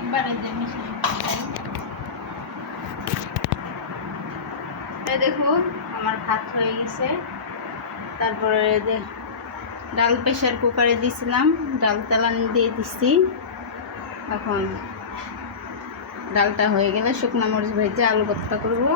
একবারে যে মেশিনে দেখুন আমার ভাত হয়ে গেছে। তারপরে যে ডাল প্রেশার কুকারে দিয়েছিলাম, ডাল তেলানি দিয়ে দিচ্ছি। এখন ডালটা হয়ে গেলে শুকনো মরিচ ভেজে আলু ভর্তা করবো।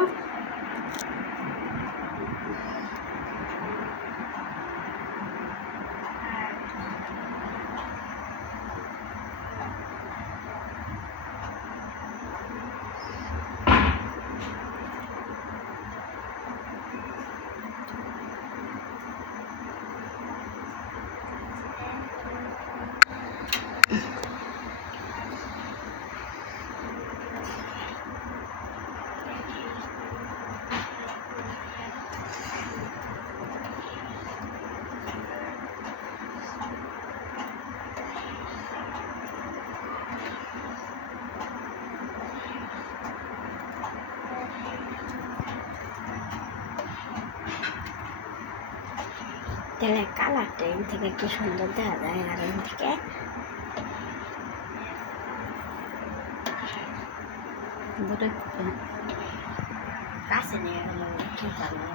তেলের কালারটা এর থেকে কি সুন্দর দেখা যায় আর এর থেকে কাছে নিয়ে গেল কি করবো।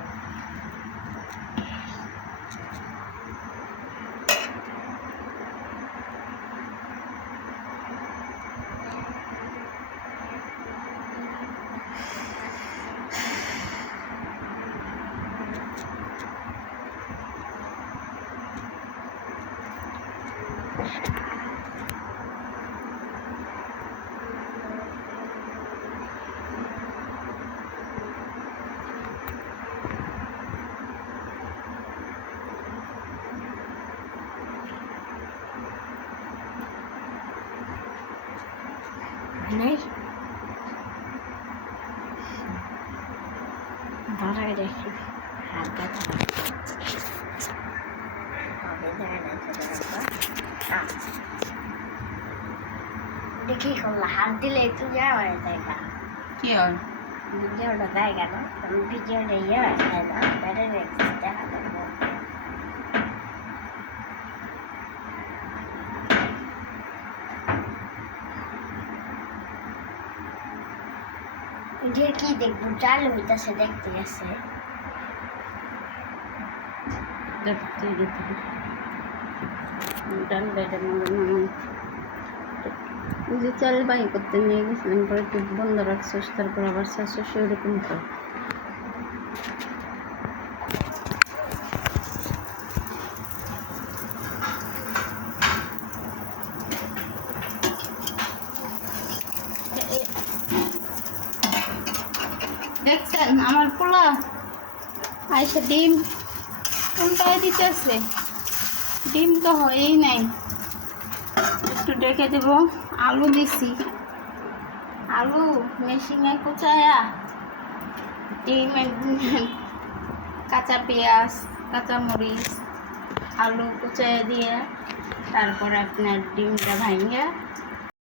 নেই ধরাই রেখে হাত ব্যথা দেখি করলা হাত দিলে একটু যাওয়া জায়গা কি হয় ভিডিওটা জায়গা না ভিডিওটা ইয়ে হয় না বেড়ে রেখেছি দেখা যাবো। যে কি দেখবো চালু হইতেছে দেখতে গেছে ডাল যে চাল বাই করতে নিয়ে গেছিলাম, পরে একটু বন্ধ রাখছিস, তারপর আবার শাশুড়ি সেরকম তো দেখছেন আমার পোলা আইসা ডিম উল্টায় দিতেছে, ডিম তো হয়েই নাই। একটু ডেকে দেব। আলু দিছি, আলু মেশিনে কুচায়া, ডিম, কাঁচা পেঁয়াজ, কাঁচা মরিচ, আলু কুচায়া দিয়ে তারপর আপনার ডিমটা ভাঙিয়া